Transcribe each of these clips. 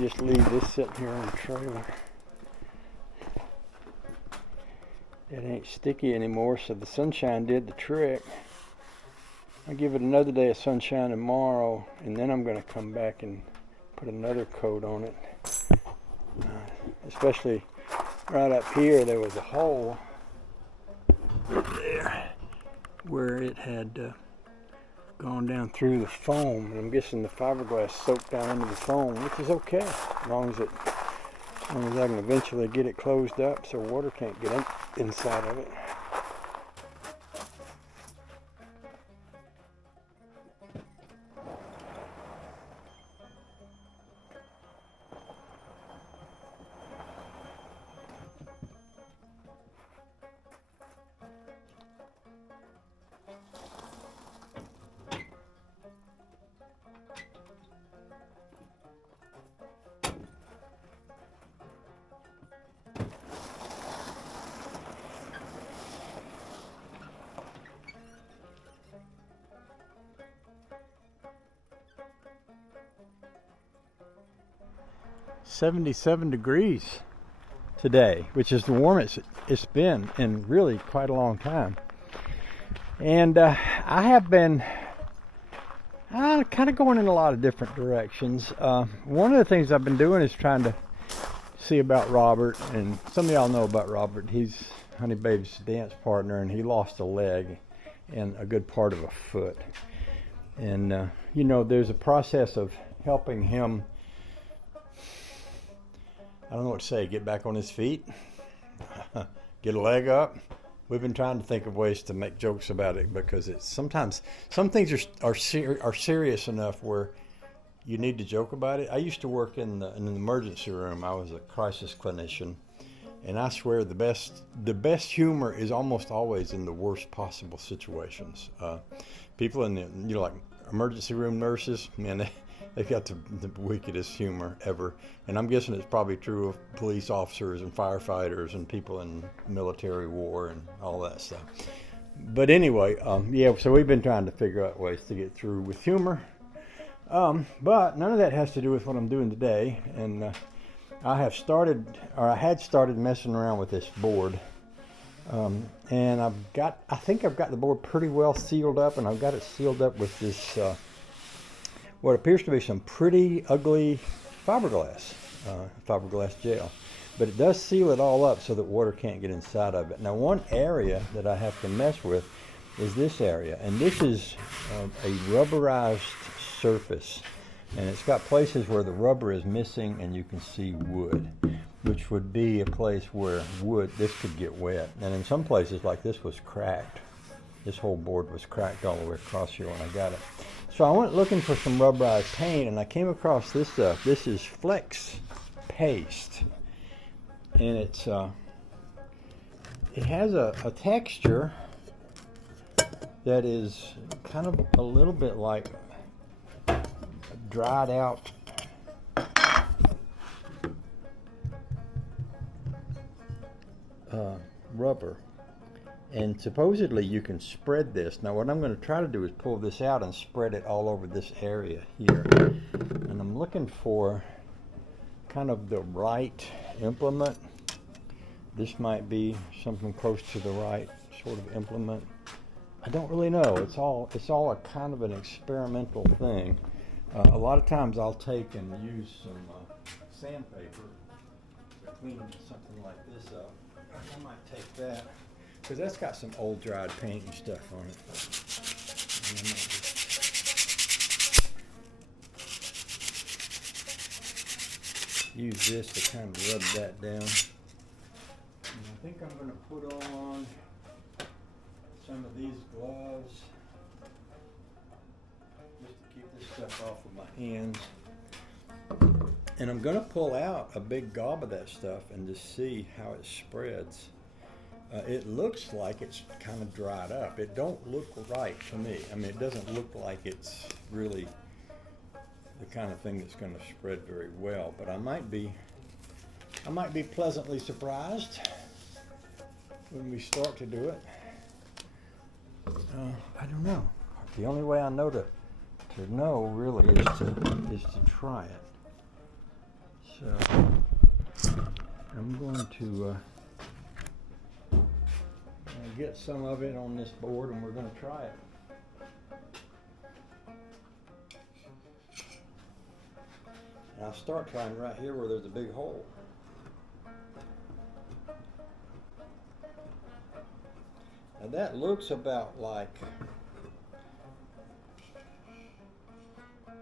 just leave this sitting here on the trailer. It ain't sticky anymore, so the sunshine did the trick. I'll give it another day of sunshine tomorrow, and then I'm going to come back and put another coat on it. Especially right up here, there was a hole there where it had gone down through the foam, and I'm guessing the fiberglass soaked down into the foam, which is okay as long as I can eventually get it closed up so water can't get inside of it. "77 degrees today, which is the warmest it's been in really quite a long time. And I have been kind of going in a lot of different directions. One of the things I've been doing is trying to see about Robert, and some of y'all know about Robert. He's Honey Babe's dance partner, and he lost a leg and a good part of a foot. And there's a process of helping him, I don't know what to say, get back on his feet, get a leg up. We've been trying to think of ways to make jokes about it, because it's sometimes some things are serious enough where you need to joke about it. I used to work in an emergency room. I was a crisis clinician, and I swear the best humor is almost always in the worst possible situations. People in the like emergency room nurses, man, they've got the wickedest humor ever. And I'm guessing it's probably true of police officers and firefighters and people in military war and all that stuff. But anyway, so we've been trying to figure out ways to get through with humor. But none of that has to do with what I'm doing today. And I had started messing around with this board. And I think I've got the board pretty well sealed up, and I've got it sealed up with this what appears to be some pretty ugly fiberglass gel. But it does seal it all up so that water can't get inside of it. Now, one area that I have to mess with is this area, and this is a rubberized surface, and it's got places where the rubber is missing and you can see wood, which would be a place where this could get wet. And in some places, like this, was cracked. This whole board was cracked all the way across here when I got it. So I went looking for some rubberized paint, and I came across this stuff. This is Flex Paste, and it has a texture that is kind of a little bit like dried out rubber. And supposedly you can spread this. Now what I'm going to try to do is pull this out and spread it all over this area here. And I'm looking for kind of the right implement. This might be something close to the right sort of implement. I don't really know. It's all a kind of an experimental thing. A lot of times I'll take and use some sandpaper to clean something like this up. I might take that, because that's got some old dried paint and stuff on it. Use this to kind of rub that down. And I think I'm going to put on some of these gloves just to keep this stuff off of my hands. And I'm going to pull out a big gob of that stuff and just see how it spreads. It looks like it's kind of dried up. It don't look right to me. I mean, it doesn't look like it's really the kind of thing that's going to spread very well. But I might be pleasantly surprised when we start to do it. I don't know. The only way I know to know really is to try it. So I'm going to get some of it on this board, and we're going to try it. And I'll start trying right here where there's a big hole. Now that looks about like,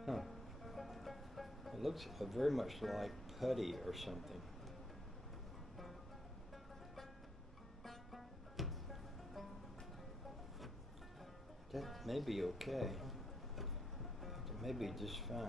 it looks very much like putty or something. That may be okay. It may be just fine.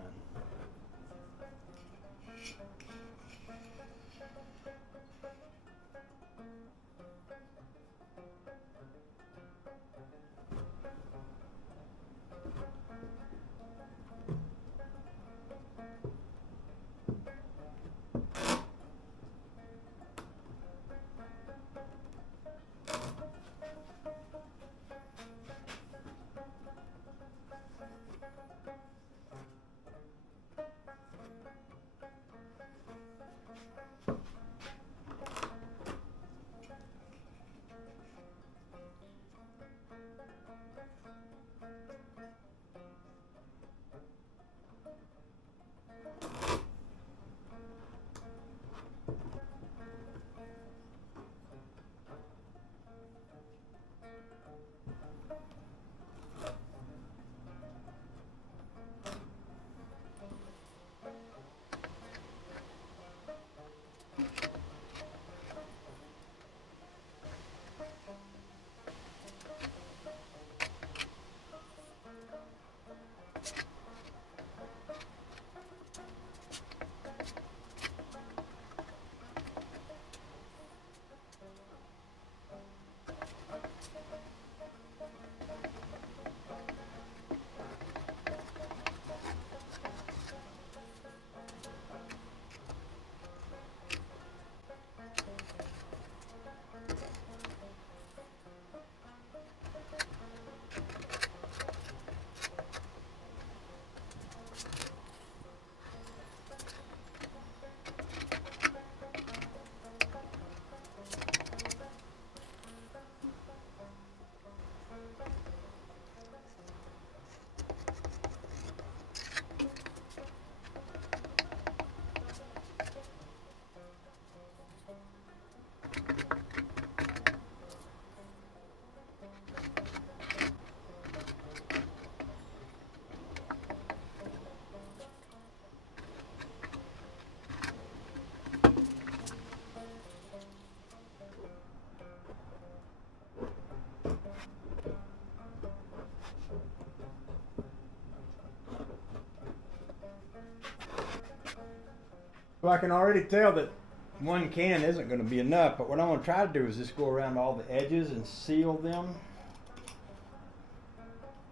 Well, I can already tell that one can isn't going to be enough, but what I'm going to try to do is just go around all the edges and seal them.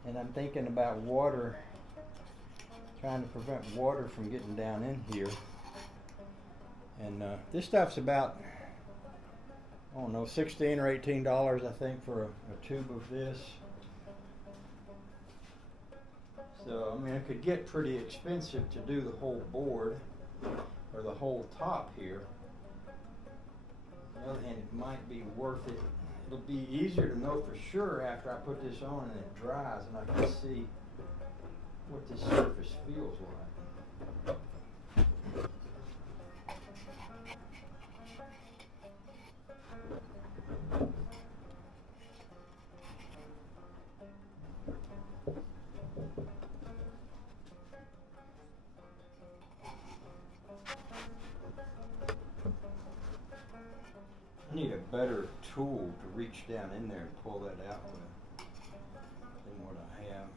And I'm thinking about water, trying to prevent water from getting down in here. And this stuff's about, I don't know, $16 or $18, I think, for a tube of this. So, I mean, it could get pretty expensive to do the whole board, or the whole top here. On the other hand, it might be worth it. It'll be easier to know for sure after I put this on and it dries, and I can see what this surface feels like. I need a better tool to reach down in there and pull that out with than what I have.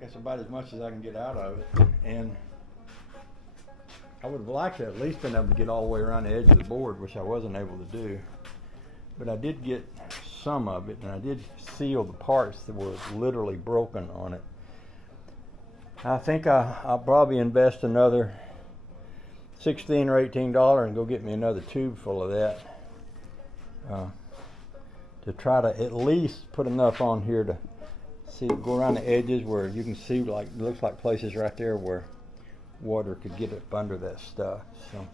That's about as much as I can get out of it, and I would have liked to at least been able to get all the way around the edge of the board, which I wasn't able to do. But I did get some of it, and I did seal the parts that were literally broken on it. I think I'll probably invest another $16 or $18 and go get me another tube full of that to try to at least put enough on here to see, go around the edges where you can see, like, it looks like places right there where water could get up under that stuff. So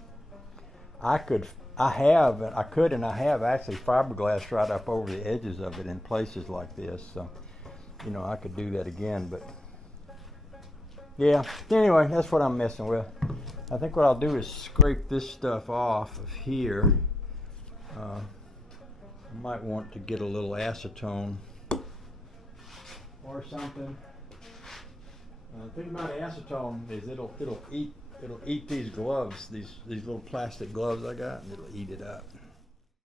I could and I have actually fiberglass right up over the edges of it in places like this. So, you know, I could do that again, but yeah. Anyway, that's what I'm messing with. I think what I'll do is scrape this stuff off of here. I might want to get a little acetone or something. The thing about acetone is it'll eat these gloves, these little plastic gloves I got, and it'll eat it up.